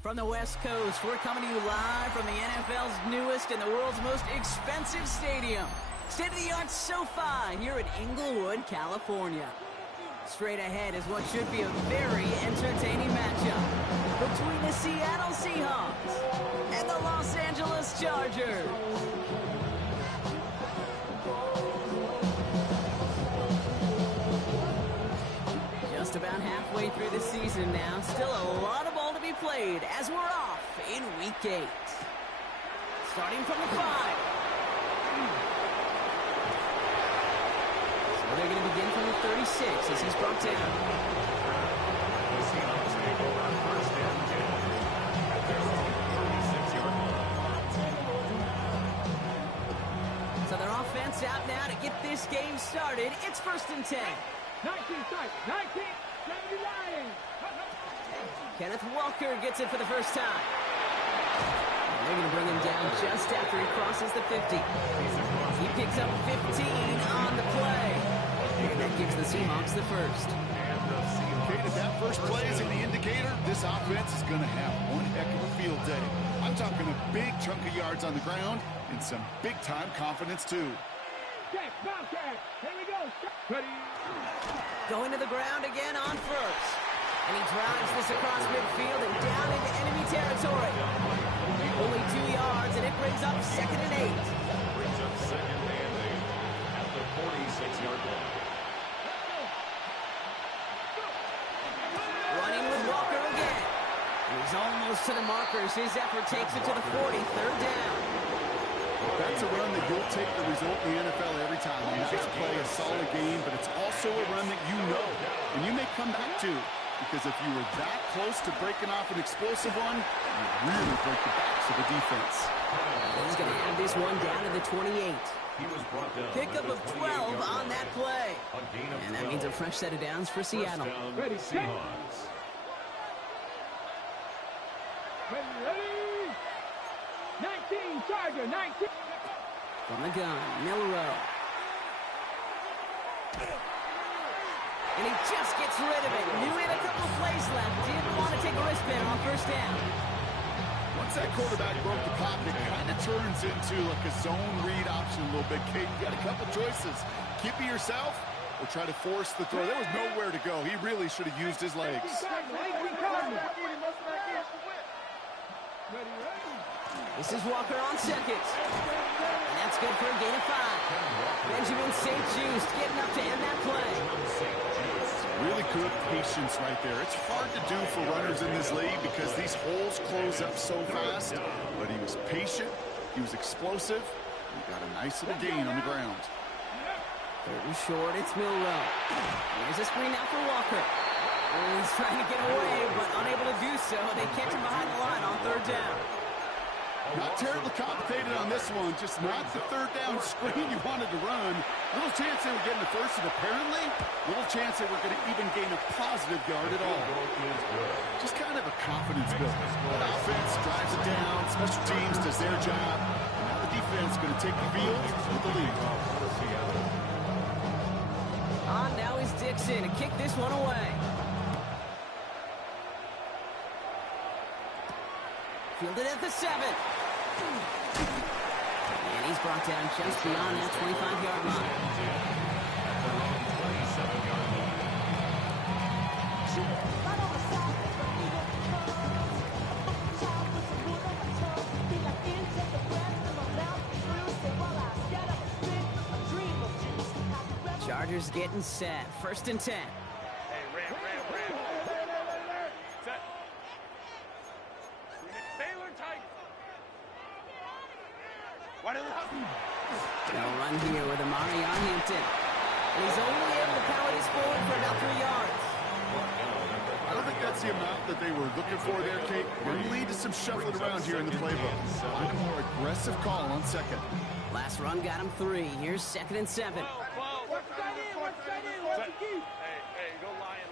From the West Coast, we're coming to you live from the NFL's newest and the world's most expensive stadium. State-of-the-art SoFi here in Inglewood, California. Straight ahead is what should be a very entertaining matchup between the Seattle Seahawks and the Los Angeles Chargers. Just about halfway through the season now. Still a lot of ball to be played as we're off in Week 8. Starting from the 5. So they're going to begin from the 36 as he's brought down. The Seahawks take over on first and 10 at their own 46-yard line. So their offense out now to get this game started. It's first and 10. 19 strike, 19, 79. Kenneth Walker gets it for the first time. And they're going to bring him down just after he crosses the 50. He picks up 15 on the play. And that gives the Seahawks the first. If that first play is in the indicator, this offense is going to have one heck of a field day. I'm talking a big chunk of yards on the ground and some big-time confidence, too. Check, Bobcat. Here we go. Ready. Going to the ground again on first. And he drives this across midfield and down into enemy territory. Only 2 yards, and it brings up second and 8. Brings up second and 8 at the 46-yard line. Running with Walker again. He's almost to the markers. His effort takes it to the 40. Third down. That's a run that you'll take the result in the NFL every time. A nice play, a solid game, but it's also a run that you know and you may come back to, because if you were that close to breaking off an explosive one, you really break the backs of the defense. He's going to have this one down to the 28. He was brought down. Pickup of 12 on that play. And that means a fresh set of downs for Seattle. Ready, set. Seahawks. Ready. 19, Charger, 19. From the gun, Milrow. And he just gets rid of it. Knew he had a couple of plays left. Didn't want to take a wristband on first down. Once that quarterback broke the pocket, it kind of turns into like a zone read option a little bit. Kate, you got a couple choices. Keep it yourself or try to force the throw. There was nowhere to go. He really should have used his legs. This is Walker on second. And that's good for a gain of 5. Benjamin St. Just getting up to end that play. Really good patience right there. It's hard to do for runners in this league because these holes close up so fast. But he was patient. He was explosive. He got a nice little gain on the ground. Third and short, it's Milrow. There's a screen out for Walker. And he's trying to get away, but unable to do so. They catch him behind the line on third down. Not terribly complicated on this one. Just not the third down screen you wanted to run. Little chance they were getting the first, and apparently, little chance they were going to even gain a positive yard at all. Just kind of a confidence build. That offense drives it down. Special teams does their job. And now the defense is going to take the field with the lead. On now is Dixon to kick this one away. Fielded at the 7. And he's brought down just beyond that 25-yard line. Chargers getting set. First and 10. They'll run here with Amari on Hampton. And he's only able to power this forward for about 3 yards. I don't think that's the amount that they were looking for there, Kate. We're going to lead to some shuffling around here in the playbook. Find a more aggressive call on second. Last run got him 3. Here's 2nd and 7. What's that in? What's the key? Hey, go line.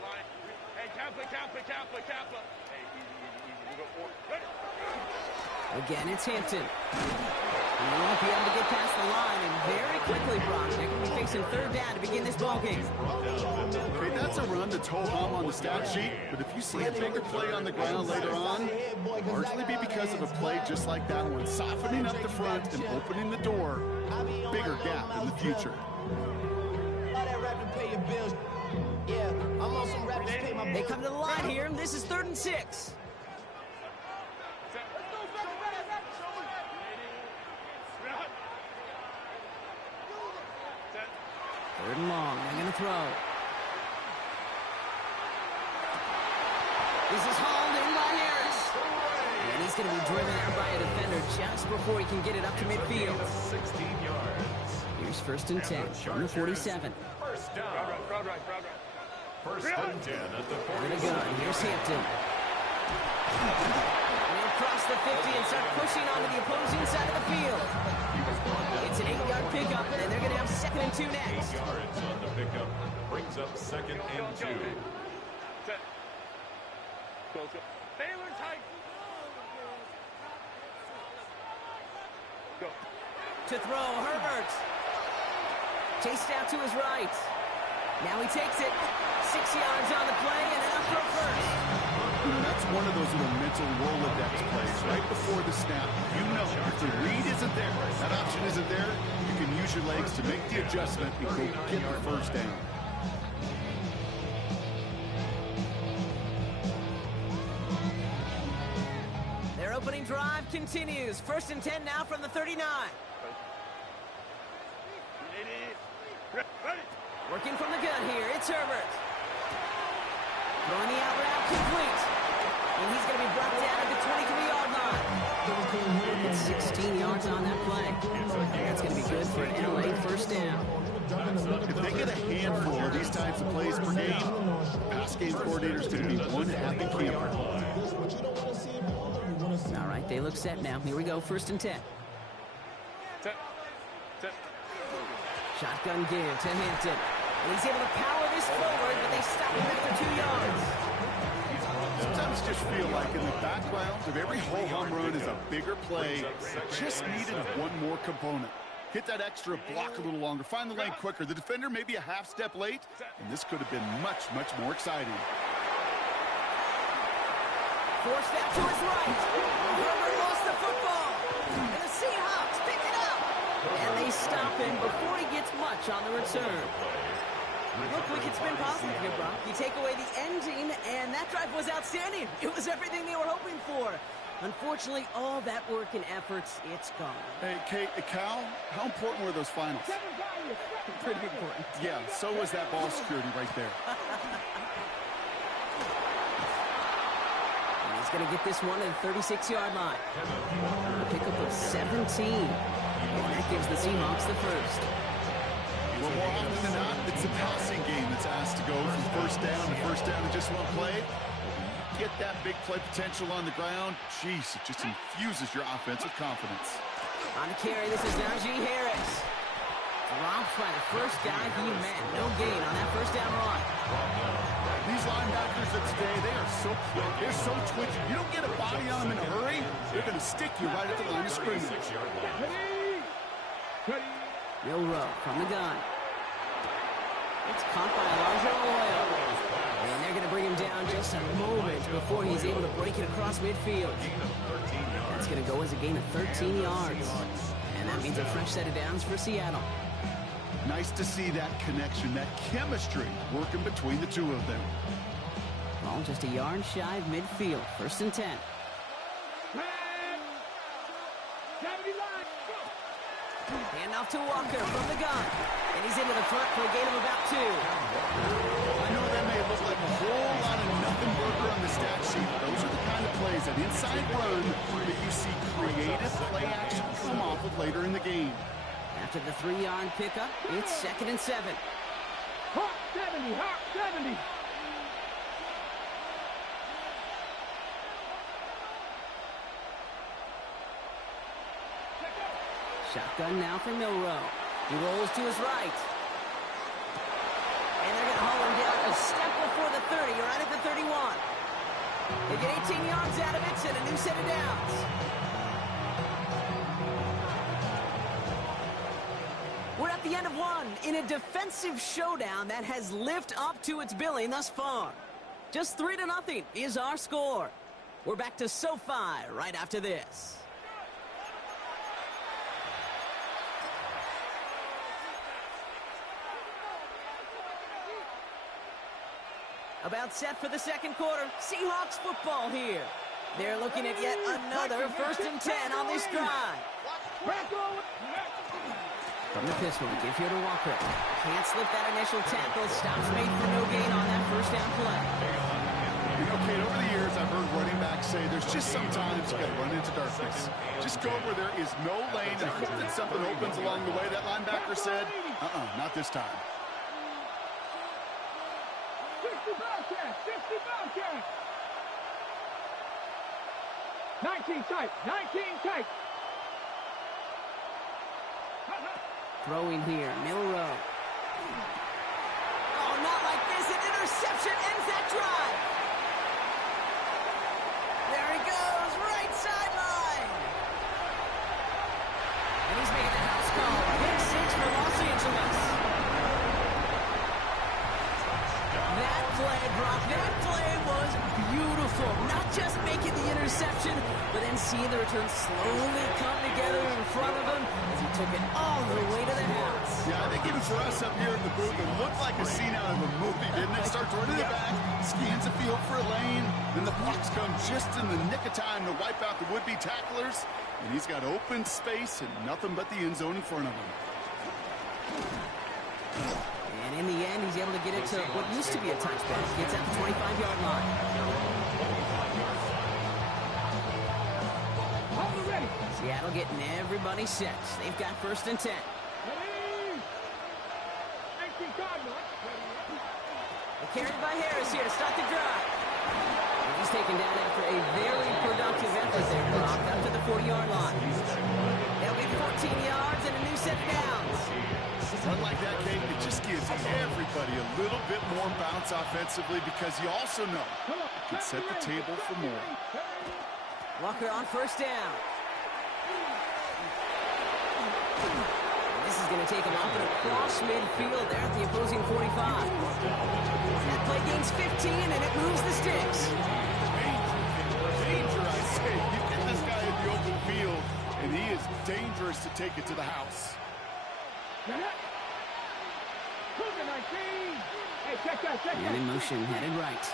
Hey, Kappa. Hey, easy. We go forward. Ready? Again, it's Hampton. And he won't be able to get past the line, and very quickly, Brock, they're going to be facing 3rd down to begin this ballgame. Okay, that's a run to ho-hum on the stat sheet, but if you see a bigger play on the ground later on, largely be because of a play just like that one, softening up the front and opening the door, bigger gap in the future. They come to the line here, and this is 3rd and 6. Third and long. They're going to throw. This is hauled in by Harris. And he's going to be driven out by a defender just before he can get it up to midfield. 16 yards. Here's 1st and 10 from the 47. First down. Right. First and 10 at the 40. With a gun. Here's Hampton. And he'll cross the 50 and start pushing onto the opposing side of the field. It's an 8-yard pickup, and they're going to have 2nd and 2 next. 8 yards on the pickup. Brings up 2nd and 2. Set. Go. Baylor tight. Go. To throw, Herbert. Chased out to his right. Now he takes it. 6 yards on the play, and enough for a first. That's one of those little mental Rolodex plays right before the snap. You know if the read isn't there, that option isn't there, you can use your legs to make the adjustment and go get the first down. Their opening drive continues. 1st and 10 now from the 39. Ready. Working from the gun here, it's Herbert. Throwing the out route complete. And he's going to be brought down at the 23-yard line. It's 16 yards on that play. That's going to be good for an LA first down. If they get a handful of these types of plays per game, pass game coordinator's going to be one happy camper. All right, they look set now. Here we go, 1st and 10. Set. Shotgun give to Hampton. And he's able to power this forward, but they stop him after 2 yards. Sometimes just feel like in the background of every ho-hum run is a bigger play. Just needed one more component. Hit that extra block a little longer. Find the lane quicker. The defender may be a half step late, and this could have been much, much more exciting. Forced out to his right. Herbert lost the football. And the Seahawks pick it up. And they stop him before he gets much on the return. Look, we can spin positive here, Brock. You take away the ending, and that drive was outstanding. It was everything they were hoping for. Unfortunately, all that work and efforts, it's gone. Hey, Kate, Cal, how important were those finals? Pretty important. Yeah, so was that ball security right there. And he's going to get this one at the 36-yard line. A pickup of 17. And that gives the Seahawks the first. Well, more often than not, it's a passing game that's asked to go from first down in just one play. Get that big play potential on the ground. Jeez, it just infuses your offense with confidence. On the carry, this is Najee Harris. Dropped by the first guy he met. No gain on that first down run. These linebackers of today, they are so quick. They're so twitchy. You don't get a body on them in a hurry, they're going to stick you right at the line of scrimmage. Bill Rowe from the gun. It's caught by Elijah Arroyo. And they're going to bring him down just a moment before he's able to break it across midfield. That's going to go as a gain of 13 yards. And that means a fresh set of downs for Seattle. Nice to see that connection, that chemistry working between the two of them. Ball just a yard shy of midfield. 1st and 10. Handoff to Walker from the gun. And he's into the front for a gain of about 2. I know that may look like like a whole lot of nothing burger on the stat sheet. Those are the kind of plays, that inside run, that you see creative play action come off of later in the game. After the 3-yard pickup, it's 2nd and 7. Hawk 70, Hawk 70. Shotgun now for Milrow. He rolls to his right. And they're going to haul him down a step before the 30, right at the 31. They get 18 yards out of it and a new set of downs. We're at the end of one in a defensive showdown that has lived up to its billing thus far. Just 3-0 is our score. We're back to SoFi right after this. About set for the second quarter. Seahawks football here. They're looking at yet another 1st and 10 on this drive. From the pistol, give here to Walker. Can't slip that initial tackle. Stops made for no gain on that 1st down play. You know, Kate, over the years, I've heard running backs say there's just sometimes you got to run into darkness. Just go where there is no lane and hope that something opens along the way. That linebacker said, not this time. 60 Bobcats, 60 Bobcats. 19 tight, 19 tight. Throwing here, Milrow. Oh, not like this. An interception ends that drive. There he goes, right sideline. And he's making the house call. Pick 6 for Los Angeles. That play, Brock, that play was beautiful. Not just making the interception, but then seeing the return slowly come together in front of him as he took it all the way to the house. Yeah, I think even for us up here in the booth, it looked like a scene out of a movie, didn't it? Starts running it back, scans the field for a lane, then the blocks come just in the nick of time to wipe out the would-be tacklers, and he's got open space and nothing but the end zone in front of him. And in the end, he's able to get it to what used to be a touchback. Gets at the 25-yard line. Seattle getting everybody set. They've got 1st and 10. They're carried by Harris here to start the drive. And he's taken down after a very productive effort there, Brock, up to the 40-yard line. They'll get 14 yards and a new set of downs. Run like that, Kate, it just gives everybody a little bit more bounce offensively because you also know you can set the table for more. Walker on 1st down. This is going to take him up and across midfield there at the opposing 45. That play gains 15 and it moves the sticks. Danger, I say. You get this guy in the open field, and he is dangerous to take it to the house. And in motion, headed right.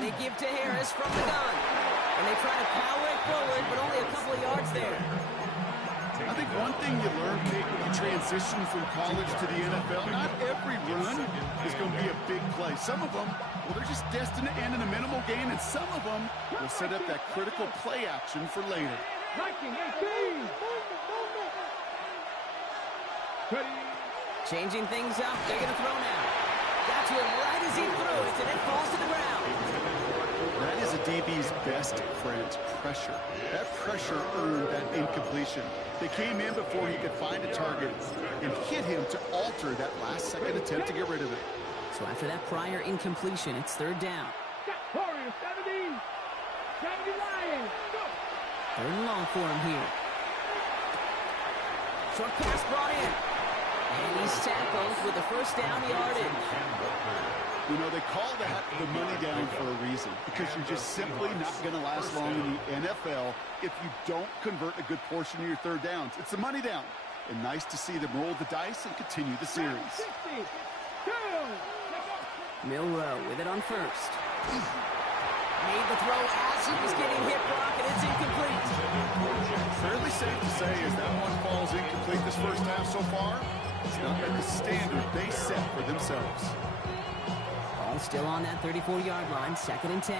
They give to Harris from the gun. And they try to power it forward, but only a couple of yards there. I think one thing you learn, Kate, when you transition from college to the NFL, not every run is going to be a big play. Some of them, well, they're just destined to end in a minimal gain, and some of them will set up that critical play action for later. 19-18. Changing things up. They're going to throw now. Got to him right as he threw it, and it falls to the ground. That is a DB's best friend, pressure. That pressure earned that incompletion. They came in before he could find a target and hit him to alter that last-second attempt to get rid of it. So after that prior incompletion, it's 3rd down. 70 Lions. 3rd and long for him here. Short pass brought in. And he's tackled with the 1st down yardage. You know, they call that the money down for a reason, because you're just simply not going to last long in the NFL if you don't convert a good portion of your 3rd downs. It's the money down. And nice to see them roll the dice and continue the series. Milrow with it on 1st. Made the throw as he was getting hit, Brock, and it's incomplete. Fairly safe to say as that one falls incomplete this 1st half so far, it's not at the standard they set for themselves. Ball still on that 34-yard line, 2nd and 10.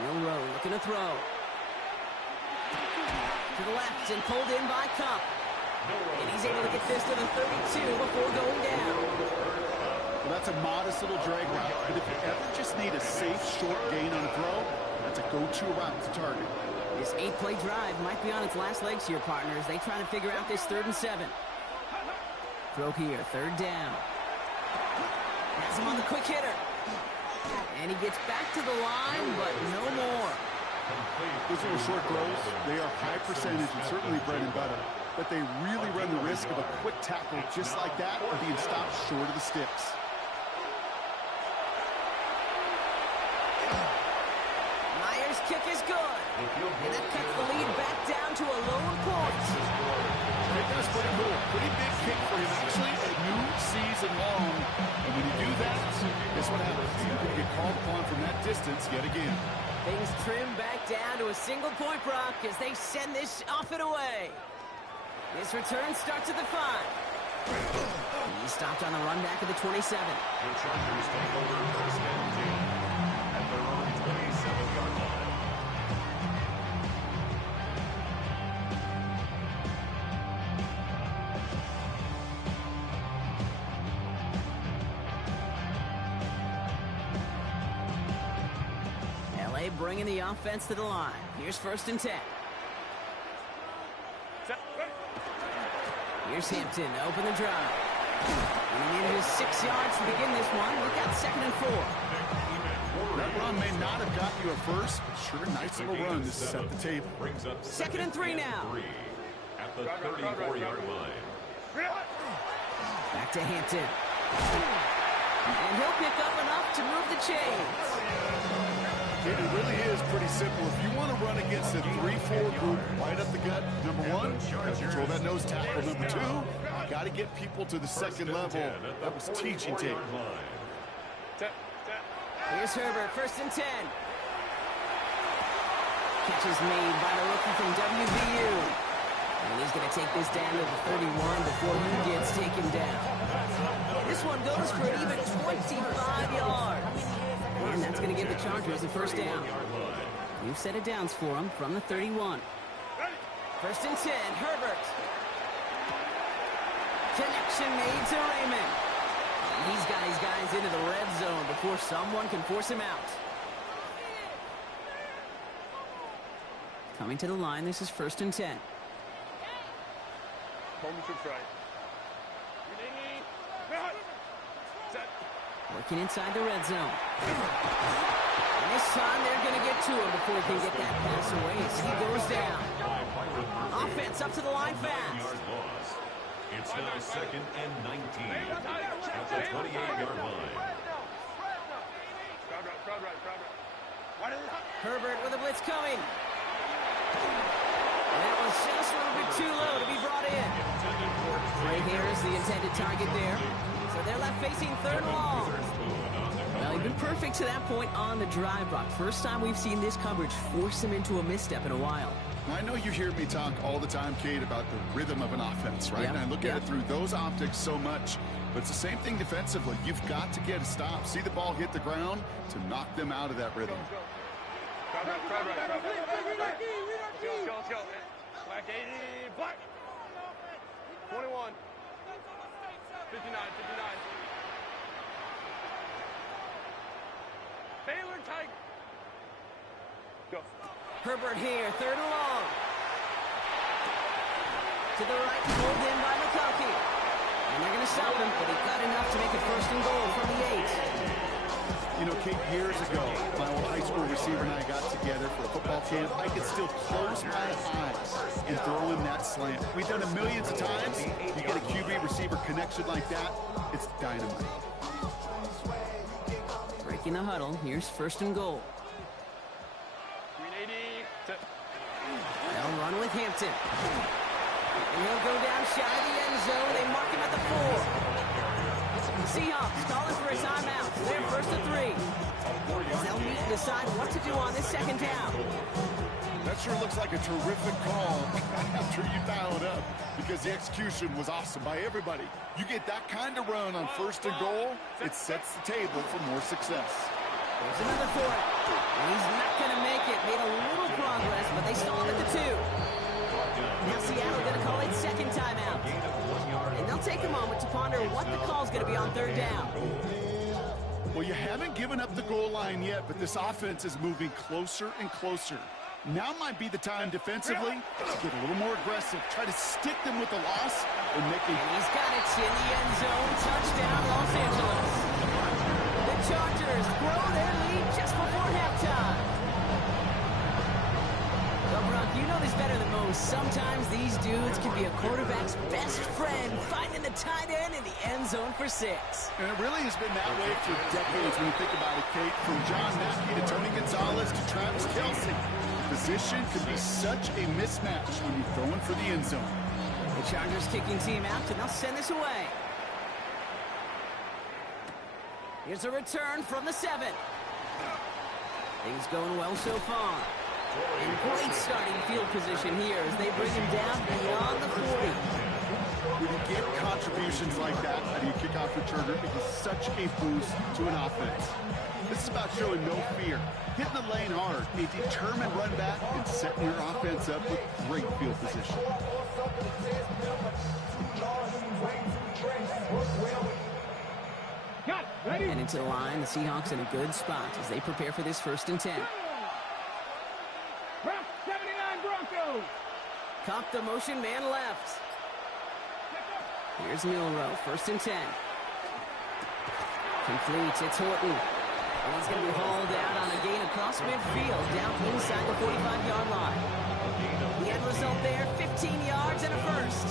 Milroe looking to throw. To the left and pulled in by Cup. And he's able to get this to the 32 before going down. Well, that's a modest little drag route, but if you ever just need a safe, short gain on a throw, that's a go-to route to target. This 8-play drive might be on its last legs here, partners. They try to figure out this 3rd and 7. Throw here, 3rd down. Has him on the quick hitter. And he gets back to the line, but no more. Those little short throws, they are high percentage and certainly bread and butter. But they really run the risk of a quick tackle just like that or being stopped short of the sticks. Myers' kick is good. And that cuts the lead back down to a lone point. That's pretty cool. Pretty big kick for him, actually. A new season long. And when you do that, guess what happens? You're going to get called upon from that distance yet again. Things trim back down to a single point, Brock, as they send this off and away. This return starts at the 5. He stopped on the run back at the 27. The Chargers take over 1st and 10 at their own 27-yard line. LA bringing the offense to the line. Here's 1st and 10. Here's Hampton to open the drive. And he needed his 6 yards to begin this one. Look out, 2nd and 4. That run may not have got you a first, but sure, nice little run to set the table. Brings up 2nd and 3 now. At the 34-yard line. Back to Hampton. And he'll pick up enough to move the chains. It really is pretty simple. If you want to run against a 3-4 group right up the gut, number 1, control that nose tackle. Number 2, got to get people to the 2nd level. That was teaching tape. Here's Herbert, 1st and 10. Catch is made by the rookie from WVU. And he's going to take this down to the 31 before he gets taken down. This one goes for an even 25 yards. And that's going to give the Chargers the 1st down. New set of downs for him from the 31. 1st and 10, Herbert. Connection made to Raymond. And he's got his guys into the red zone before someone can force him out. Coming to the line, this is 1st and 10. Working inside the red zone. And this time they're going to get to him before he can get that pass away as he goes down. Offense up to the line fast. It's now 2nd and 19 at the 28-yard line. Herbert with a blitz coming. And that was just a little bit too low to be brought in. Right here is the intended target there. So they're left facing 3rd and long. Well, he's been perfect to that point on the drive, Brock. First time we've seen this coverage force him into a misstep in a while. I know you hear me talk all the time, Kate, about the rhythm of an offense, right? Yep. And I look at it through those optics so much. But it's the same thing defensively. You've got to get a stop, see the ball hit the ground to knock them out of that rhythm. Black 80, black. 21. 59. Baylor Tiger. Go. Herbert here, 3rd and long. To the right, pulled in by McConkey. And they're going to stop him, but he got enough to make it 1st and goal from the 8. You know, Kate, years ago, my old high school receiver and I got together for a football camp. I could still close my eyes and throw him that slant. We've done it millions of times. You get a QB-receiver connection like that, it's dynamite. Breaking the huddle, here's 1st and goal. 380. They'll run with Hampton. And he'll go down shy of the end zone. They mark him at the 4. Seahawks calling for a timeout. They're 1st and 3. They'll meet and decide what to do on this 2nd down. That sure looks like a terrific call after you dial it up, because the execution was awesome by everybody. You get that kind of run on 1st and goal, it sets the table for more success. There's another for it. He's not going to make it. Made a little progress, but they stalled at the 2. Now Seattle going to call it second timeout. And they'll take a moment to ponder what the call's going to be on 3rd down. Well, you haven't given up the goal line yet, but this offense is moving closer and closer. Now might be the time defensively to get a little more aggressive. Try to stick them with the loss and make it. And he's got it in the end zone. Touchdown, Los Angeles. The Chargers grow their lead just before halftime. Well, Brock, you know this better than most. Sometimes these dudes can be a quarterback's best friend, finding the tight end in the end zone for 6. And it really has been that way for decades when you think about it, Kate. From John Mackey to Tony Gonzalez to Travis Kelce. Position can be such a mismatch when you're throwing for the end zone. The Chargers kicking team out, and they'll send this away. Here's a return from the 7. Things going well so far. And great starting field position here as they bring him down beyond the 40. When you get contributions like that out of your kickoff returner, it is such a boost to an offense. This is about showing no fear, hitting the lane hard, a determined run back, and setting your offense up with great field position. And into the line, the Seahawks in a good spot as they prepare for this 1st and 10. 79 Broncos. Cop the motion, man left. Here's Milrow, 1st and 10. Complete, it's Horton. And he's going to be hauled out on a gain across midfield, down inside the 45-yard line. The end result there, 15 yards and a 1st.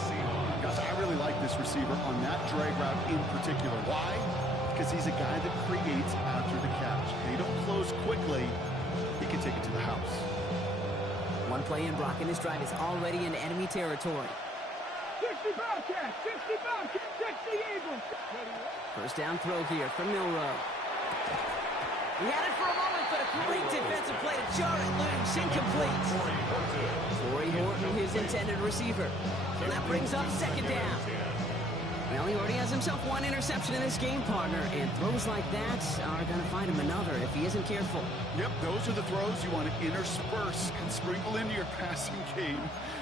Guys, I really like this receiver on that drag route in particular. Why? Because he's a guy that creates after the catch. They don't close quickly. He can take it to the house. One play in, Brock, and this drive is already in enemy territory. 60 Bobcats, 60 Bobcats, 60 Eagles. 1st down throw here from Milrow. He had it for a moment, but a great defensive play to jar it loose, incomplete. Corey Horton, his intended receiver. And that brings up 2nd down. Well, he already has himself 1 interception in this game, partner, and throws like that are going to find him another if he isn't careful. Yep, those are the throws you want to intersperse and sprinkle into your passing game,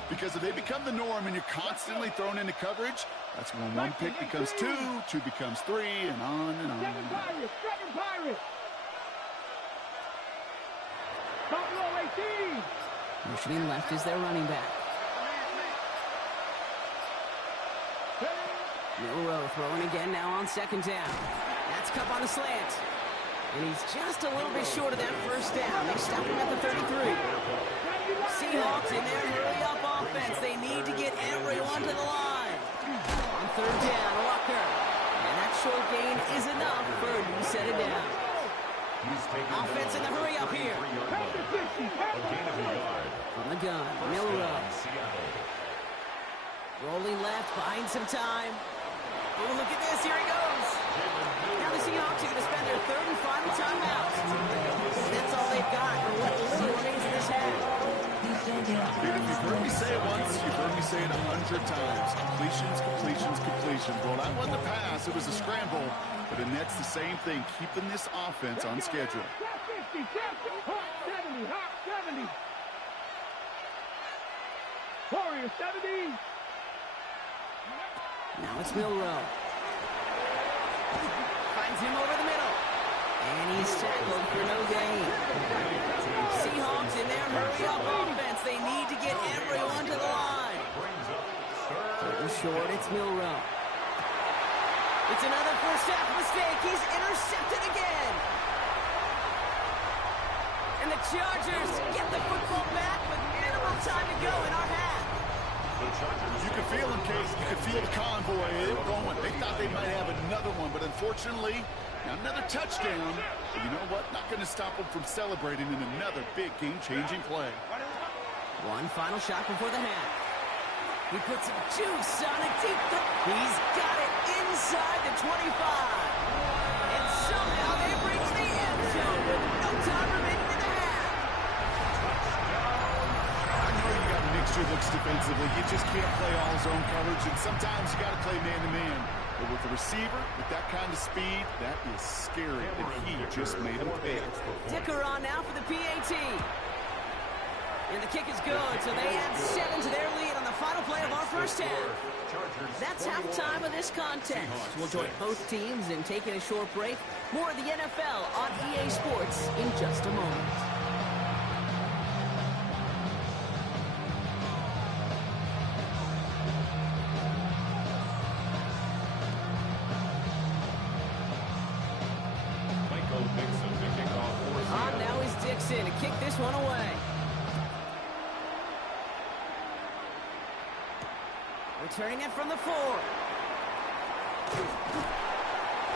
because if they become the norm and you're constantly thrown into coverage, that's when 1 pick becomes 2, 2 becomes 3, and on and on. 7 Pirates, 7 Pirates. Buffalo 18. Motioning left is their running back. Milrow throwing again now on 2nd down. That's Cup on a slant. And he's just a little bit short of that 1st down. They stop him at the 33. Seahawks in their hurry-up offense. They need to get everyone to the line. On 3rd down, Walker. And that short gain is enough for a new set of down. Offense in the hurry-up here. From the gun, Milrow. Rolling left, buying some time. Oh, look at this. Here he goes. Now the Seahawks are going to spend their 3rd and final timeout. That's all they've got for what little remains of this half. You've heard me say it once, you've heard me say it 100 times. Completions, completions, completions. Well, that wasn't a pass, it was a scramble. But the Nets the same thing, keeping this offense on schedule. 70, 70. Warriors 70. Now it's Milrow. Finds him over the middle. And he's tackled for no gain. Seahawks in their hurry-up offense. They need to get everyone to the line. Third and short, it's Milrow. It's another first-half mistake. He's intercepted again. And the Chargers get the football back with minimal time to go in our half. You could feel them, Case. You could feel the convoy. They were going. They thought they might have another one, but unfortunately, another touchdown. But you know what? Not going to stop them from celebrating in another big game-changing play. One final shot before the half. He puts some juice on a deep throw. He's got it inside the 25. And somehow they've reached the end zone with no time remaining in the half. extra looks defensively. You just can't play all zone coverage, and sometimes you got to play man-to-man. But with the receiver, with that kind of speed, that is scary, and he just made him pay. Dicker on now for the PAT. And the kick is good, so they add 7 to their lead on the final play of our first half. That's halftime of this contest. We'll join both teams in taking a short break. More of the NFL on EA Sports in just a moment. On now is Dixon to kick this one away. Returning it from the 4.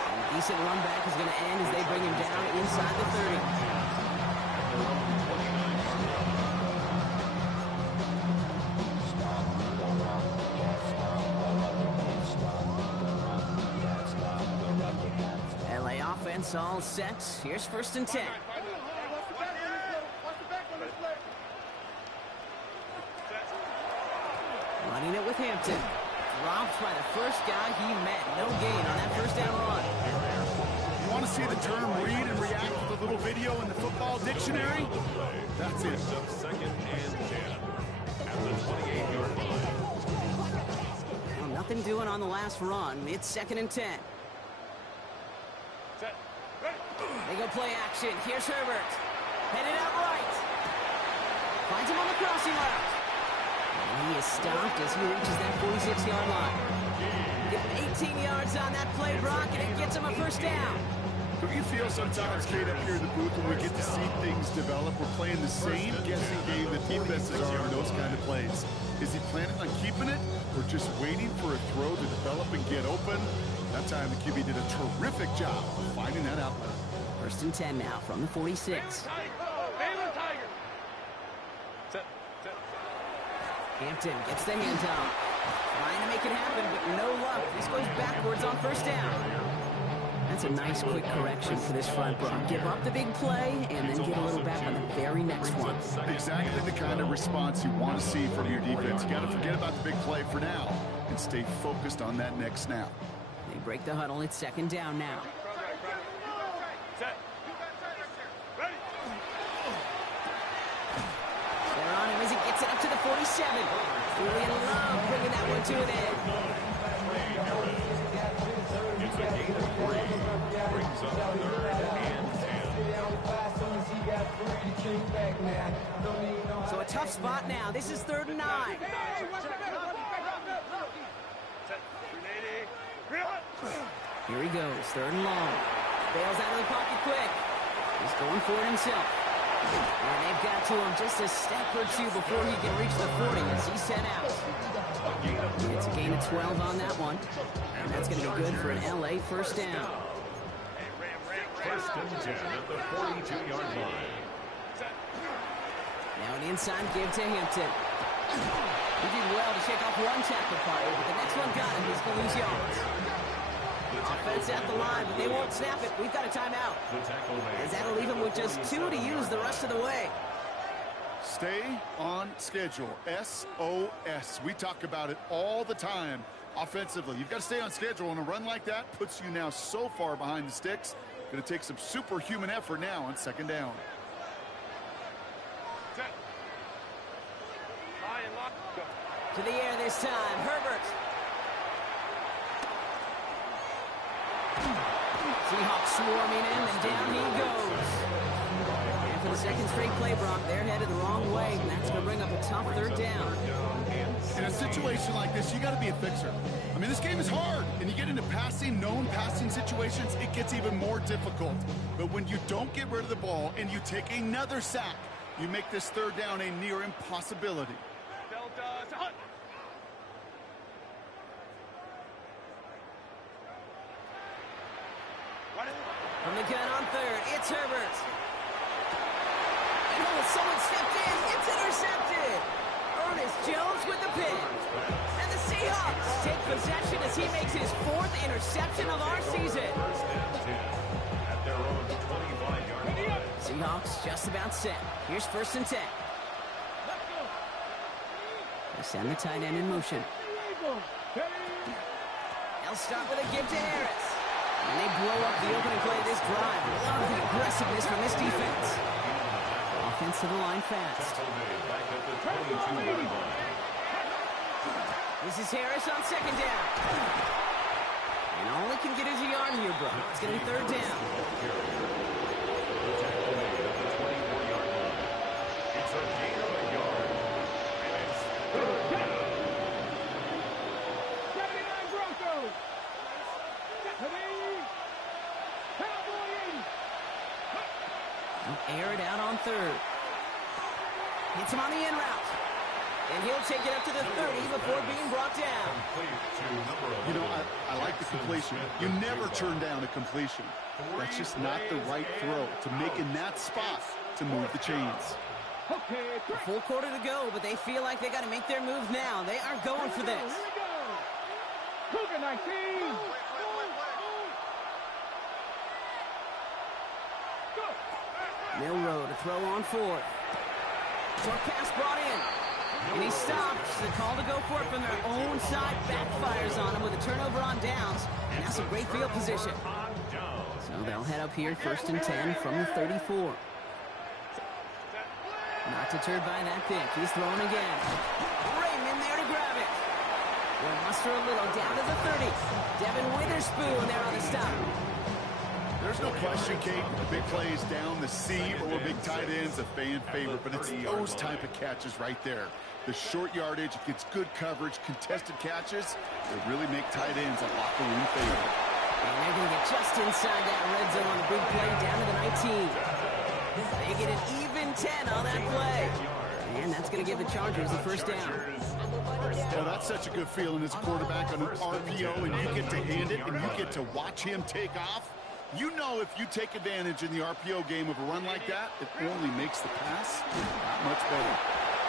And a decent run back is going to end as they bring him down inside the 30. LA offense all set. Here's 1st and 10. Running it with Hampton. Dropped by the first guy he met. No gain on that first down run. You want to see the term read and react with a little video in the football dictionary? That's it. 2nd and 10 at the 28-yard line. Well, nothing doing on the last run. It's 2nd and 10. They go play action. Here's Herbert. Headed out right. Finds him on the crossing route. And he is stopped as he reaches that 46-yard line. Get 18 yards on that play, Brock, and it gets him a first down. Don't you feel sometimes, Kate, up here in the booth when we get to see things develop? We're playing the same guessing game that defenses are in those kind of plays. Is he planning on keeping it or just waiting for a throw to develop and get open? That time the QB did a terrific job of finding that outlet. 1st and 10 now from the 46. Hampton gets the hands off. Trying to make it happen, but no luck. This goes backwards on 1st down. That's a nice quick correction for this front, Brock. Give up the big play and then get a little back on the very next one. Exactly the kind of response you want to see from your defense. You got to forget about the big play for now and stay focused on that next snap. They break the huddle. It's 2nd down now. They're on him as he gets it up to the 47. Julian Love bringing that one to an end. It's a gain of 3. Brings up 3rd and 10. So a tough spot now. This is 3rd and 9. Here he goes, 3rd and long. Bails out of the pocket quick. He's going for it himself. And they've got to him just a step or 2 before he can reach the 40 as he's sent out. It's a gain of 12 on that one. And that's going to be good for an LA first down. 1st and 10 at the 42-yard line. Now an inside give to Hampton. He did well to shake off one tackle party, but the next one got him. He's going to lose yards. Offense at the line, but they won't snap it. We've got a timeout. As that'll leave him with just 2 to use the rest of the way. Stay on schedule. SOS. We talk about it all the time offensively. You've got to stay on schedule, and a run like that puts you now so far behind the sticks. Going to take some superhuman effort now on 2nd down. To the air this time, Herbert. Seahawks swarming in, and down he goes. And for the 2nd straight play, Brock, they're headed the wrong way, and that's going to bring up a tough 3rd down. In a situation like this, you got to be a fixer. I mean, this game is hard, and you get into known passing situations, it gets even more difficult. But when you don't get rid of the ball and you take another sack, you make this 3rd down a near impossibility. From the gun on 3rd, it's Herbert. And someone stepped in. It's intercepted. Ernest Jones with the pick. And the Seahawks take possession as he makes his 4th interception of our season. At their own 25-yard line. Seahawks just about set. Here's 1st and 10. They send the tight end in motion. They'll start with a give to Harris. And they blow up the opening play of this drive. Love the aggressiveness from this defense. Offense to the line fast. This is Harris on second down. And all he can get is a yard here, bro. It's going to be third down. It's a gain of a yard. And it's third down. 79 Broncos. They'll air it out on third. Hits him on the in route. And he'll take it up to the 30 before being brought down. You know, I like the completion. You never turn down a completion. That's just not the right throw to make in that spot to move the chains. Okay, A full quarter to go, but they feel like they got to make their move now. They are going for this. Here we go. Cougar 19. Milrow to throw on fourth. Short pass brought in. And he stops. The call to go for it from their own side backfires on him with a turnover on downs. And now some great field position. So they'll head up here, 1st and 10 from the 34. Not deterred by that pick. He's throwing again. Raymond there to grab it. Will muster a little down to the 30. Devin Witherspoon there on the stop. There's no question, Kate, big plays down the seam or big tight ends, a fan favorite, but it's those type of catches right there. The short yardage, it gets good coverage, contested catches, they really make tight ends a locker room favorite. And they're going to get just inside that red zone on the big play down to the 19. They get an even 10 on that play. And that's going to give the Chargers the first down. Well, that's such a good feeling as a quarterback on an RPO, and you get to hand it, and you get to watch him take off. You know if you take advantage in the RPO game of a run like that, it only makes the pass that much better.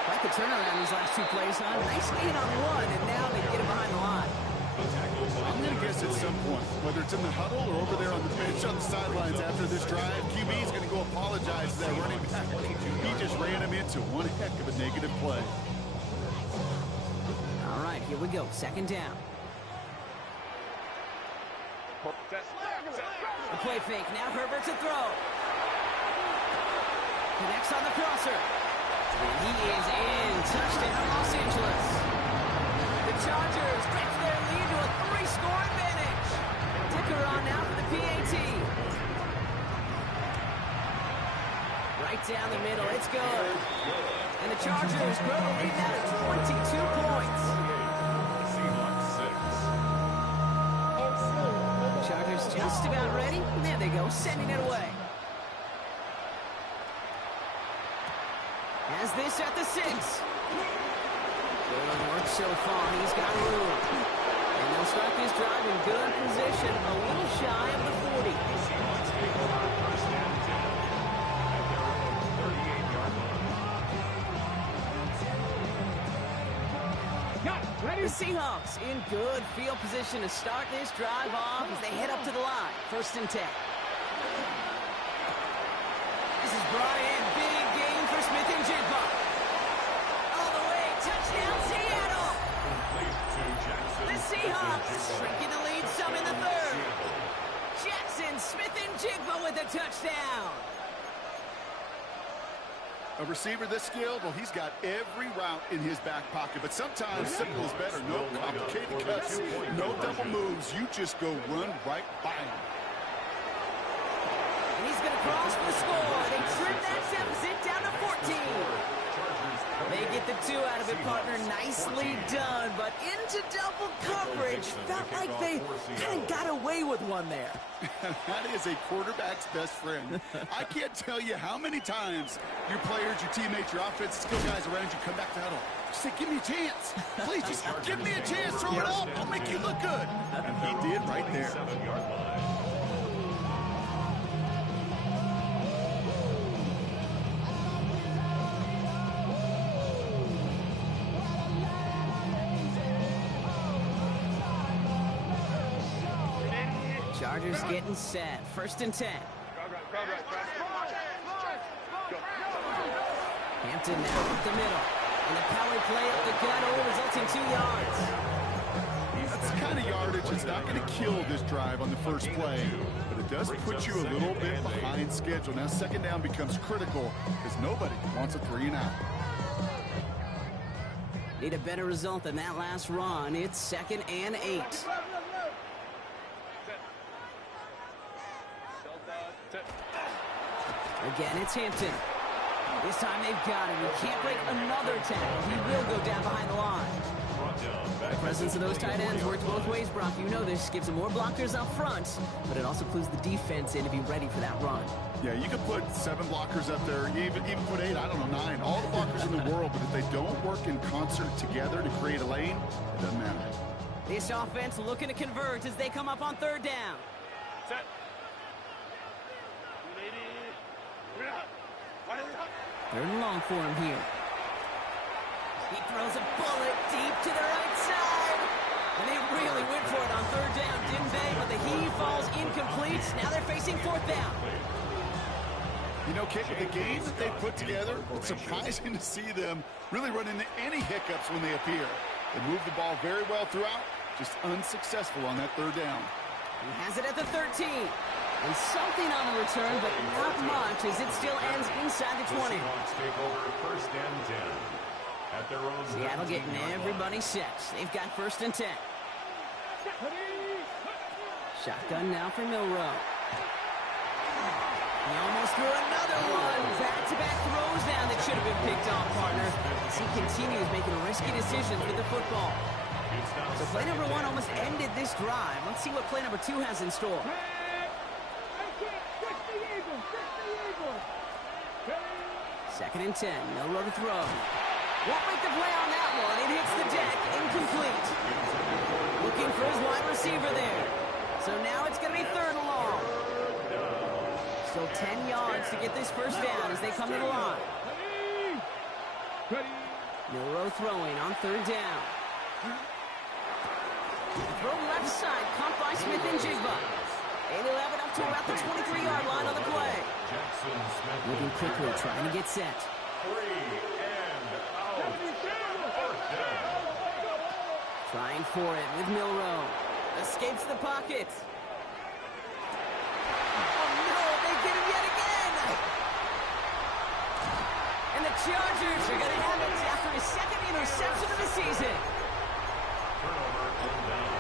Quite the turnaround these last two plays, huh? Nice gain on one, and now they get it behind the line. I'm going to guess at some point, whether it's in the huddle or over there on the bench on the sidelines after this drive, QB is going to go apologize to that running back. He just ran him into one heck of a negative play. All right, here we go. Second down. The play fake. Now Herbert to throw. Connects on the crosser. And he is in. Touchdown, Los Angeles. The Chargers stretch their lead to a 3-score advantage. Ticker on now for the PAT. Right down the middle. It's good. And the Chargers grow the lead now to 22 points. Chargers just about ready. And there they go, sending it away. Has this at the 6. Good work so far. He's got room. And they'll start this drive in good position, a little shy of the 40. The Seahawks in good field position to start this drive off as they head up to the line. 1st and 10. This is Bryant. Big gain for Smith and Jigba. All the way. Touchdown, Seattle. The Seahawks shrinking the lead some in the 3rd. Jackson, Smith and Jigba with a touchdown. A receiver this skilled, well, he's got every route in his back pocket, but sometimes simple is better. No complicated cuts, no double moves. You just go run right by him. And he's going to cross for the score. They trim that deficit down to 14. They get the 2 out of it, partner. Nicely done, but into double coverage. Felt like they kind of got away with one there. That is a quarterback's best friend. I can't tell you how many times your players, your teammates, your offensive skill guys around you come back to huddle. Just say, give me a chance. Please, just give me a chance. Throw it up. I'll make you look good. And he did right there. Chargers getting set. 1st and 10. Hampton now up the middle. And the power play up the gut only results in 2 yards. That's the kind of yardage that's not going to kill this drive on the first play, but it does put you a little bit behind schedule. Now second down becomes critical because nobody wants a 3 and out. Need a better result than that last run. It's 2nd and 8. Again, it's Hampton. This time they've got him. He can't break another tackle. He will go down behind the line. The presence of those tight ends works both ways, Brock. You know this. Gives them more blockers up front, but it also clues the defense in to be ready for that run. Yeah, you could put 7 blockers up there, even put 8, I don't know, 9. All the blockers in the world, but if they don't work in concert together to create a lane, it doesn't matter. This offense looking to convert as they come up on 3rd down. Set. 3rd and long for him here. He throws a bullet deep to the right side. And they really went for it on 3rd down, didn't they? But the heave falls incomplete. Now they're facing 4th down. You know, Kate, with the games that they put together, it's surprising to see them really run into any hiccups when they appear. They move the ball very well throughout, just unsuccessful on that 3rd down. He has it at the 13. And something on the return, but not much as it still ends inside the 20. Take over 1st and 10. At their own Seattle getting everybody set. They've got 1st and 10. Shotgun now for Milroe. He almost threw another one. Back-to-back throws down that should have been picked off, partner. As he continues making risky decisions with the football. So play number 1 almost ended this drive. Let's see what play number 2 has in store. 2nd and 10. Milroe to throw. Won't make the play on that one. It hits the deck. Incomplete. Looking for his wide receiver there. So now it's going to be 3rd and long. Still 10 yards to get this 1st down as they come to the line. Milroe throwing on 3rd down. Throw left side. Caught by Smith and Jigba. And he'll have it up to about the 23-yard line on the play. Moving quickly, trying to get set. 3 and out. Trying for it with Milroe. Escapes the pocket. Oh no, they get him yet again! And the Chargers are going to have it after his 2nd interception of the season. Turnover and down.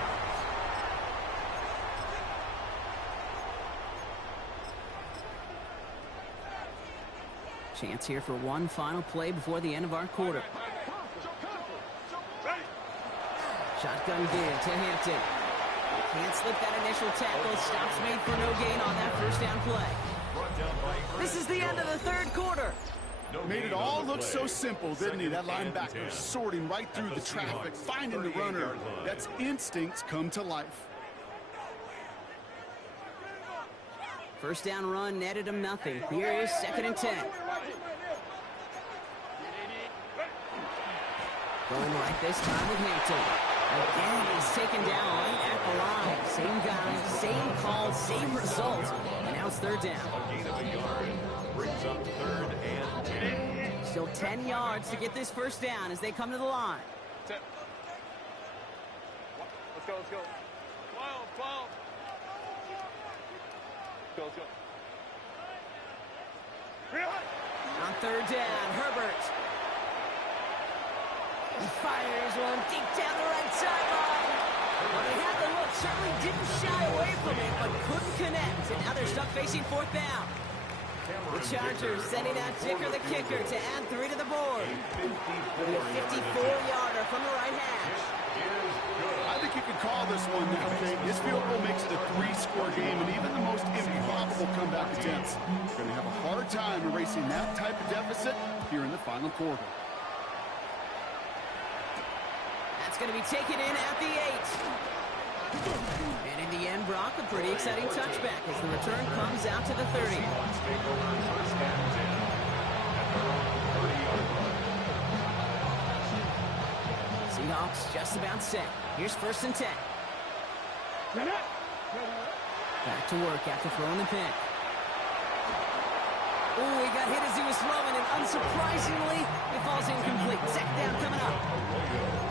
Chance here for one final play before the end of our quarter. Shotgun give to Hampton. Can't slip that initial tackle. Stops made for no gain on that 1st down play. This is the end of the 3rd quarter. Made it all look so simple, didn't he? That linebacker sorting right through the traffic, finding the runner. That's instincts come to life. 1st down run netted him nothing. Here is 2nd and 10. Going right this time with Hampton. Again, he's taken down right at the line. Same guy, same call, same result. And now it's 3rd down. A gain of a yard. Brings up 3rd and 10. Still 10 yards to get this 1st down as they come to the line. Let's go, let's go. 12. Let's go. On 3rd down, Herbert. He fires one deep down the right sideline. Well, they had the look, certainly didn't shy away from it, but couldn't connect. And now they're stuck facing 4th down. The Chargers sending out Dicker the kicker to add 3 to the board. With a 54-yarder from the right hash. I think you can call this one now, Kate. This field goal makes it a 3-score game, and even the most improbable comeback attempts are going to have a hard time erasing that type of deficit here in the final quarter. That's going to be taken in at the 8. And in the end, Brock, a pretty exciting touchback as the return comes out to the 30. Seahawks just about set. Here's 1st and 10. Back to work after throwing the pick. Oh, he got hit as he was throwing, and unsurprisingly, it falls incomplete. Second down coming up.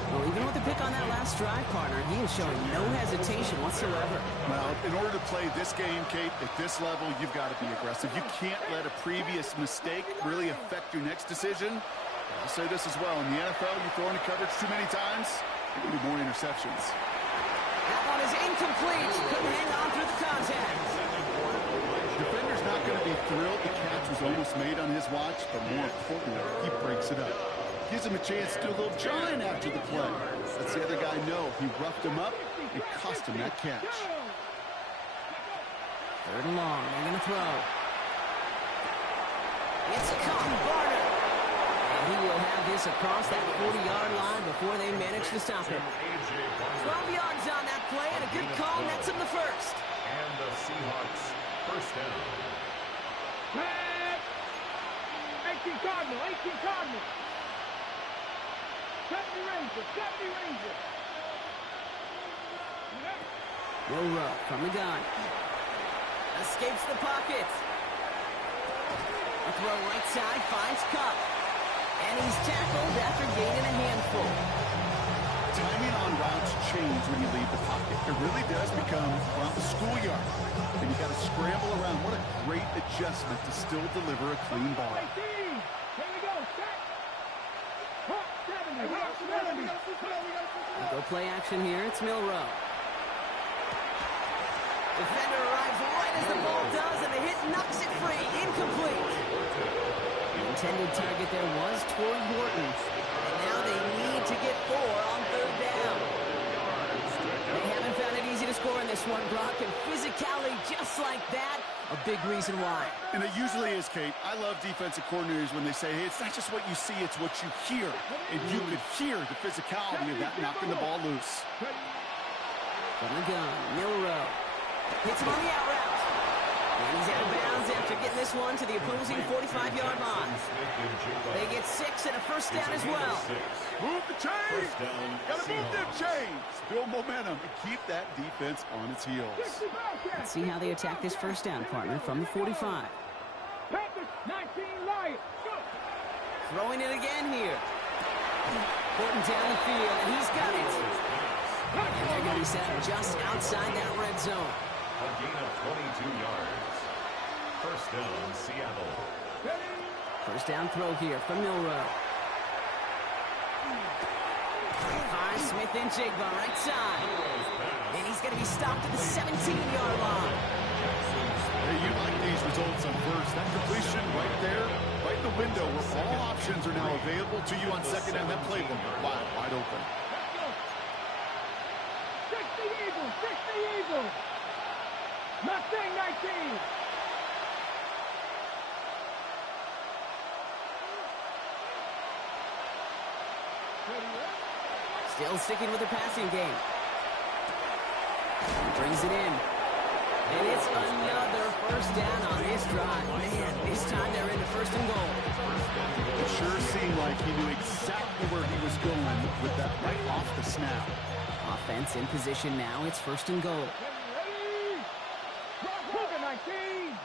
Well, even with the pick on that last drive, partner, he is showing no hesitation whatsoever. Well, in order to play this game, Kate, at this level, you've got to be aggressive. You can't let a previous mistake really affect your next decision. I'll say this as well. In the NFL, you throw into coverage too many times, you're going to be more interceptions. That one is incomplete. Couldn't hang on through the contact. Defender's not going to be thrilled the catch was almost made on his watch, but more importantly, he breaks it up. Gives him a chance to do a little giant after the play. Lets the other guy know he roughed him up and cost him that catch. Third and long. They're going to throw. It's caught. Barner. And he will have this across that 40-yard line before they manage to stop him. 12 yards on that play, and a good call nets him the first. And the Seahawks first down. 18 Cardinal, 18 Cardinal. 70 Rangers, 70 Rangers. Rowe from the gun. Escapes the pocket. A throw right side, finds Cup. And he's tackled after gaining a handful. Timing on routes change when you leave the pocket. It really does become, well, the schoolyard. And you got to scramble around. What a great adjustment to still deliver a clean ball. 18. Here we go, set. Hawk 70, Hawk 70. Go play action here. It's Milroe. Defender arrives right as the ball does, and the hit knocks it free. Incomplete. The intended target there was Torrey Horton. And now they need to get 4 on third down. They haven't found it easy to score in this one, Brock, and physicality just like that, a big reason why. And it usually is, Kate. I love defensive coordinators when they say, hey, it's not just what you see, it's what you hear. And you could hear the physicality of that knocking the ball loose. From the gun, Milroe. Hits him on the out route. And he's out of bounds after getting this one to the opposing 45-yard line. They get 6 and a first down as well. Move the chains! Gotta move them chains! Build momentum and keep that defense on its heels. Let's see how they attack this first down, partner, from the 45. Packers, 19 Lions. Go. Throwing it again here. Horton down the field, and he's got it. And they're going to be set up just outside that red zone. A gain of 22 yards. First down, Seattle. First down throw here from Milroe. Finds Smith and Jigba right side. And he's going to be stopped at the 17-yard line. Hey, you like these results on first. That completion right there, right in the window where all options are now available to you on second down. That playbook wide open. 60 Eagles, 60 Eagles. Mustang 19. Still sticking with the passing game. Brings it in. And it's another first down on this drive. Man, this time they're into first and goal. It sure seemed like he knew exactly where he was going with that right off the snap. Offense in position now. It's first and goal. Ready? Rock 19.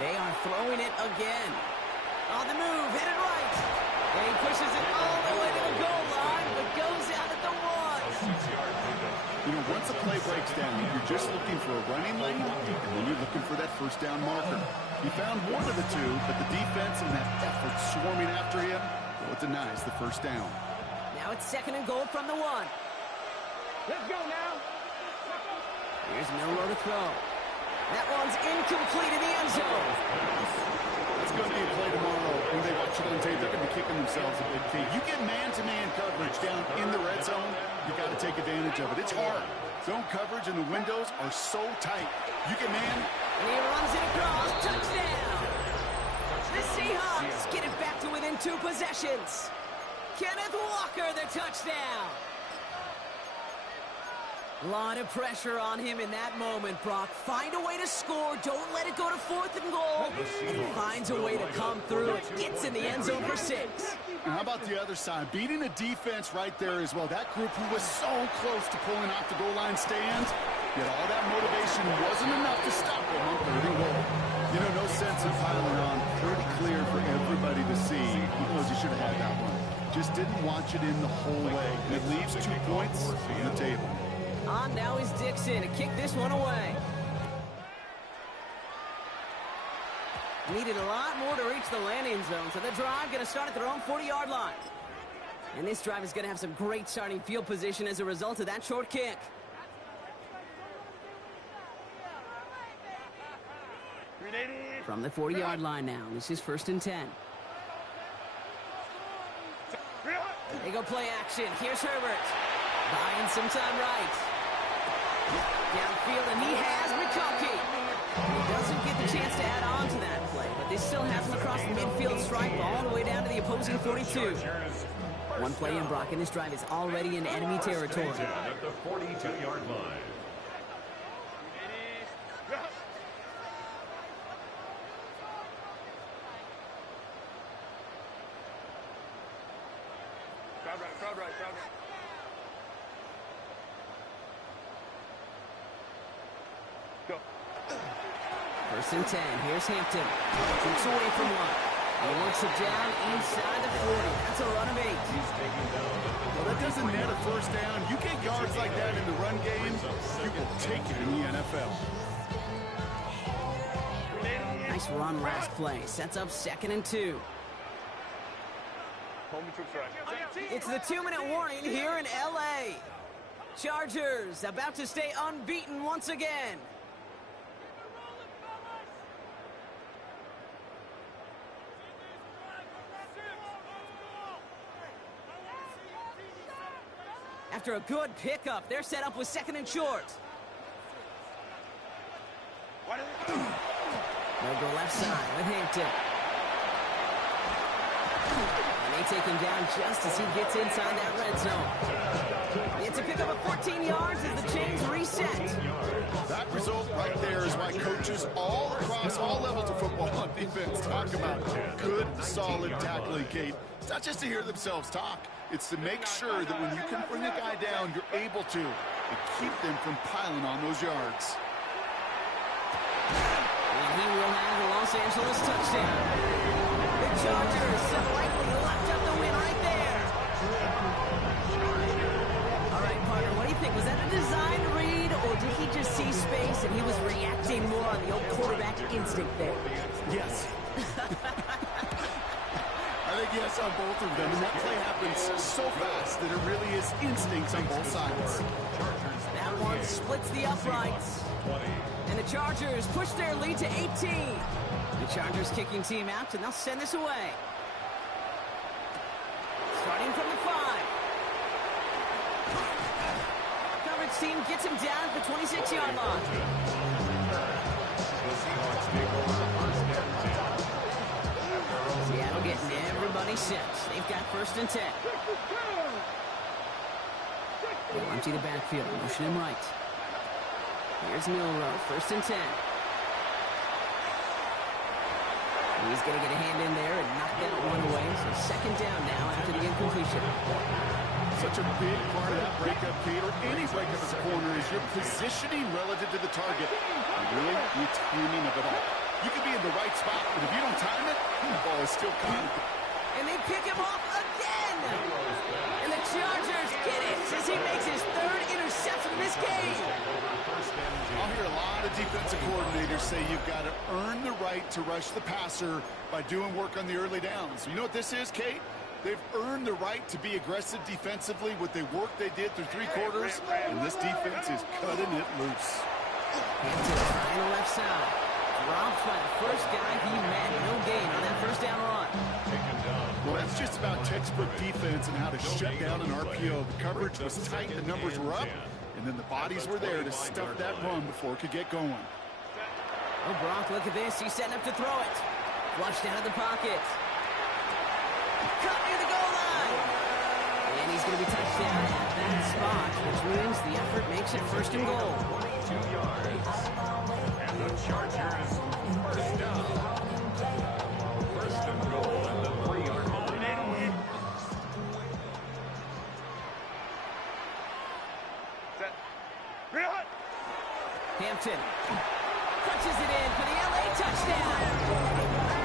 They are throwing it again. On the move, headed right. And he pushes it all the way to the goal line, but goes out at the 1. You know, once a play breaks down, you're just looking for a running lane, and then you're looking for that first down marker. He found one of the two, but the defense and that effort swarming after him, well, it denies the first down. Now it's second and goal from the 1. Let's go now. Here's Milroe to throw. That one's incomplete in the end zone. It's going to be a play tomorrow. When they watch it on tape, they're going to be kicking themselves a big feet. You get man-to-man coverage down in the red zone, you got to take advantage of it. It's hard. Zone coverage and the windows are so tight. You get man. And he runs it across. Touchdown. The Seahawks get it back to within 2 possessions. Kenneth Walker, the touchdown. A lot of pressure on him in that moment, Brock. Find a way to score. Don't let it go to 4th and goal. And he finds a way to come through. It gets in the end zone for 6. And how about the other side? Beating a defense right there as well. That group who was so close to pulling off the goal line stand, Yet all that motivation wasn't enough to stop him on 3rd and goal. You know, no sense in piling on. Pretty clear for everybody to see. He knows he should have had that one. Just didn't watch it in the whole way. And it leaves 2 points on the table. On now is Dixon to kick this one away. Needed a lot more to reach the landing zone, so the drive going to start at their own 40-yard line. And this drive is going to have some great starting field position as a result of that short kick. From the 40-yard line now, this is 1st and 10. They go play action. Here's Herbert. Buying some time right. Downfield, and he has McConkey. He doesn't get the chance to add on to that play, but they still have him across the midfield stripe all the way down to the opposing 42. One play in, Brock, and this drive is already in enemy territory. At the 42-yard line. Crowd right. Go. 1st and 10. Here's Hampton. Keeps away from one. He works it down inside the 40. That's a run of 8. Well, that doesn't net a 1st down. You get yards like that in the run game, you will take it in the NFL. Nice run last play. Sets up 2nd and 2. It's the 2-minute warning here in L.A. Chargers about to stay unbeaten once again. After a good pickup, they're set up with 2nd and short. They'll go left side with Hampton. And they take him down just as he gets inside that red zone. It's a pickup of 14 yards as the chains reset. That result right there is why coaches all across all levels of football on defense talk about good, solid tackling, Kate. It's not just to hear themselves talk. It's to make sure that when you can bring a guy down, you're able to and keep them from piling on those yards. And he will have the Los Angeles touchdown. The Chargers so likely locked up the win right there. All right, partner, what do you think? Was that a design read, or did he just see space and he was reacting more on the old quarterback instinct there? Yes. I think yes on both of them, and that play happens so fast that it really is instincts on both sides. That one splits the uprights. And the Chargers push their lead to 18. The Chargers kicking team out, and they'll send this away. Starting from the 5. Coverage team gets him down at the 26-yard line. The Seahawks take over 1st and 10. Seattle getting everybody set. They've got 1st and 10. They'll empty the backfield, motion him right. Here's Milrow, 1st and 10. He's going to get a hand in there and knock that one away. So 2nd down now after the incompletion. Such a big part of that breakup, Kate, or any breakup as a corner, is your positioning relative to the target. And really, the timing of it all. You could be in the right spot, but if you don't time it, the ball is still caught. And they pick him off again. And the Chargers get it as he makes his 3rd interception of this game. I'll hear a lot of defensive coordinators say you've got to earn the right to rush the passer by doing work on the early downs. You know what this is, Kate? They've earned the right to be aggressive defensively with the work they did through 3 quarters, and this defense is cutting it loose. Into the left side. Dropped by the first guy he met. No gain on that 1st down run. Well, that's just about textbook defense and how to shut down an RPO. The coverage was tight, the numbers were up, and then the bodies were there to stuff that run before it could get going. Oh, Brock, look at this. He's setting up to throw it. Flushed out of the pocket. Cut near the goal line. And he's going to be touched down at that spot, which means the effort makes it 1st and goal. 2 yards. And the Chargers 1st down. 1st and goal at the 3-yard line. Set. Hilton. Punches it in for the LA touchdown.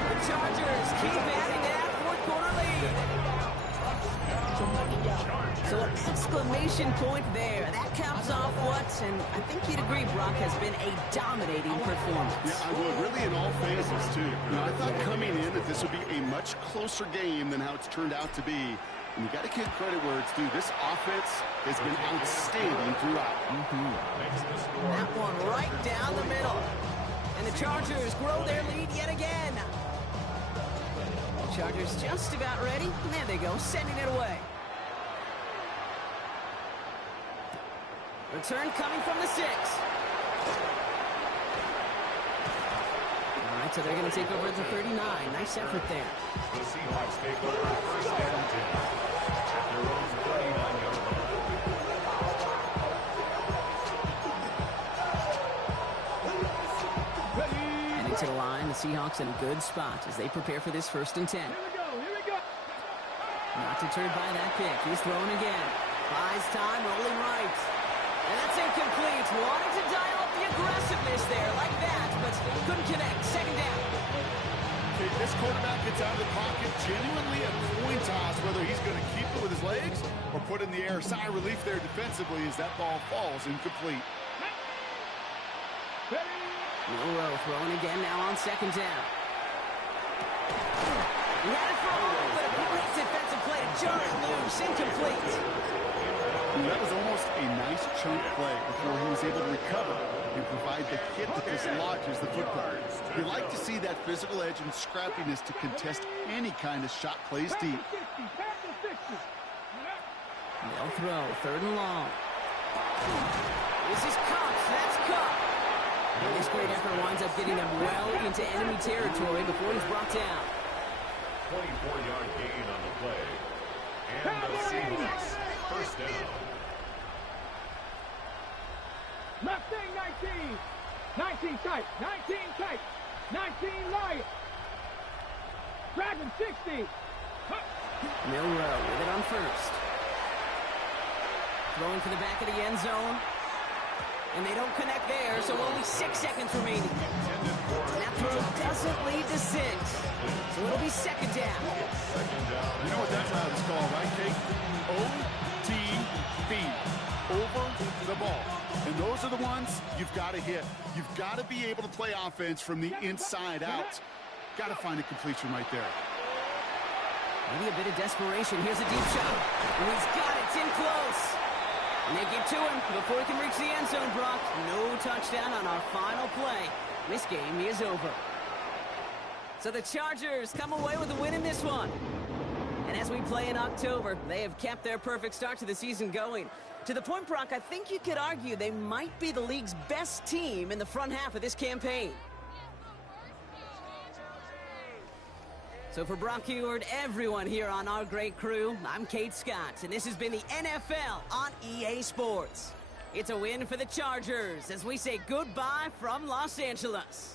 The Chargers keep adding to that fourth quarter lead. So an exclamation point there. That caps off what, and I think you'd agree, Brock, has been a dominating performance. Yeah, I would. Really in all phases, too. I thought coming in that this would be a much closer game than how it's turned out to be. And you got to give credit where it's due. This offense has been outstanding throughout. That one right down the middle. And the Chargers grow their lead yet again. The Chargers just about ready. There they go, sending it away. Return coming from the 6. All right, so they're going to take over at the 39. Nice effort there. The Seahawks take over first and 10 at their own 39-yard line. Heading to the line, the Seahawks in a good spot as they prepare for this first and 10. Here we go. Not deterred by that kick. He's throwing again. Buys time, rolling right. And that's incomplete. Wanted to dial up the aggressiveness there like that, but couldn't connect. Second down. Okay, this quarterback gets out of the pocket, genuinely a coin toss, whether he's going to keep it with his legs or put it in the air. Sigh of relief there defensively as that ball falls incomplete. Milrow throwing again now on second down. He had it for a moment, but a great defensive play to jar it loose. Incomplete. That was almost a nice chunk play before he was able to recover and provide the hit that dislodges the football. You like to see that physical edge and scrappiness to contest any kind of shot plays deep. They'll throw, third and long. This is Cox, that's Cup. And this great effort winds up getting them well into enemy territory before he's brought down. 24-yard gain on the play. And the Seahawks first down. Mustang 19. 19 tight. 19 tight. 19 light. Dragon 60. Milrow with it on first. Throwing for the back of the end zone. And they don't connect there, so only 6 seconds remaining. And that throw doesn't lead to 6. So it'll be second down. You know what that route is called, right, Kate? OTB. Over the ball. And those are the ones you've got to hit. You've got to be able to play offense from the inside out. Got to find a completion right there. Maybe a bit of desperation. Here's a deep shot. And he's got it. It's in close. And they get to him before he can reach the end zone, Brock. No touchdown on our final play. This game is over. So the Chargers come away with a win in this one. And as we play in October, they have kept their perfect start to the season going. To the point, Brock, I think you could argue they might be the league's best team in the front half of this campaign. So for Brock Heward, everyone here on our great crew, I'm Kate Scott, and this has been the NFL on EA Sports. It's a win for the Chargers as we say goodbye from Los Angeles.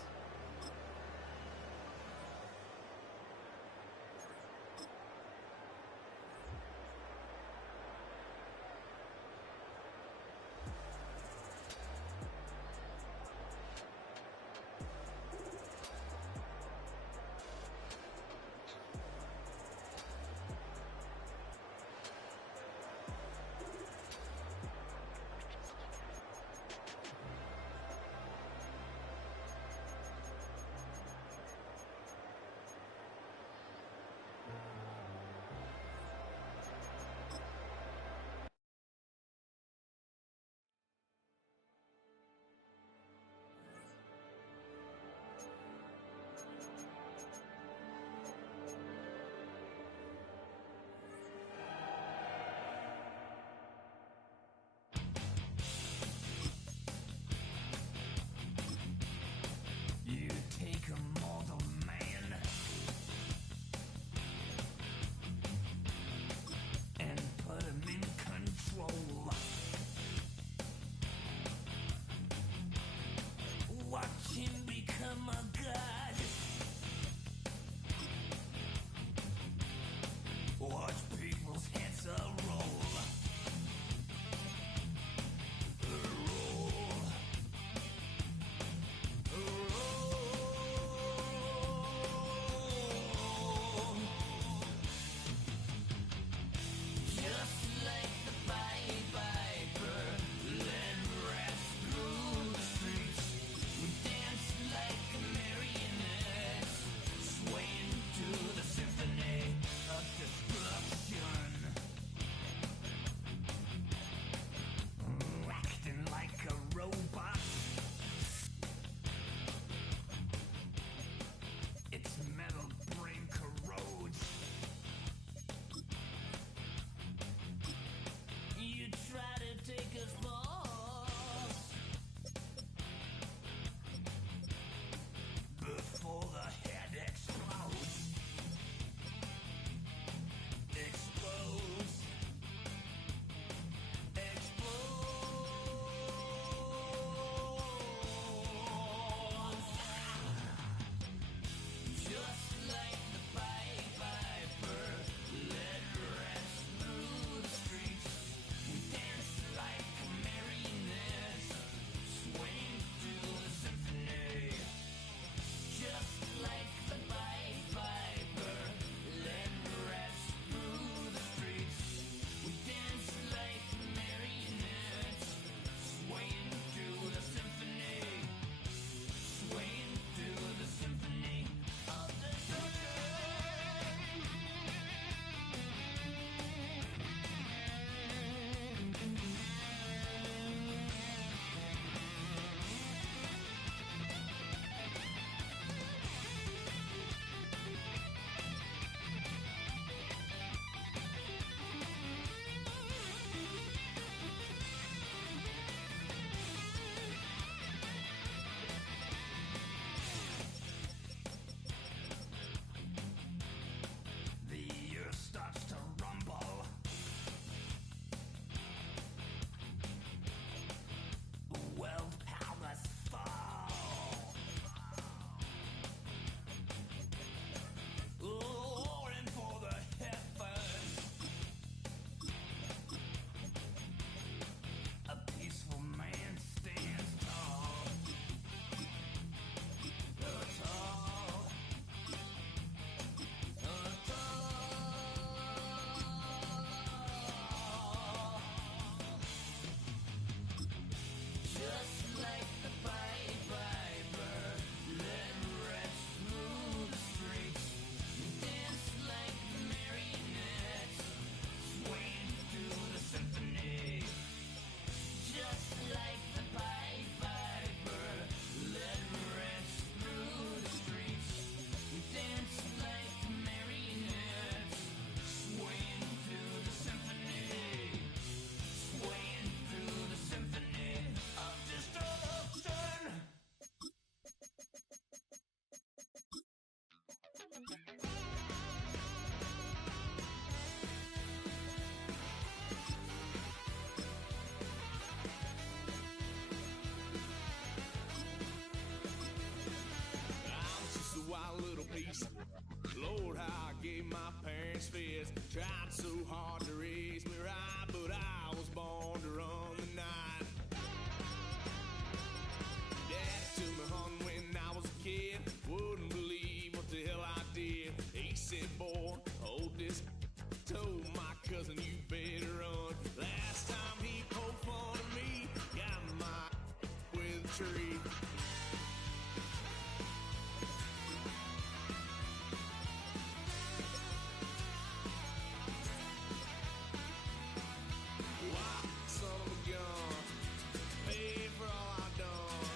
Tried so hard to raise me right, but I was born to run the night. Daddy took me hunting when I was a kid. Wouldn't believe what the hell I did. He said, boy, hold this. Told my cousin, you better run. Last time he poked fun at me, got my with a tree. Why, son of a gun, pay for all I done.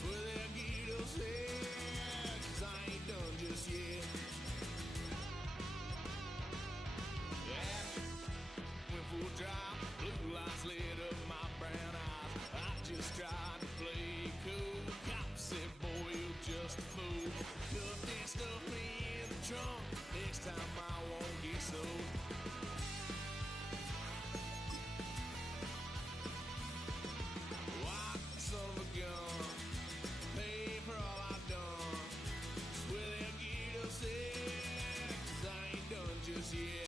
Swear they'll get us here, 'cause I ain't done just yet. Yeah, went for a drive, blue lights lit up my brown eyes. I just tried to play cool. Cop said, boy, you're just a fool. Cuffed and stuffed me in the trunk. Next time I won't get so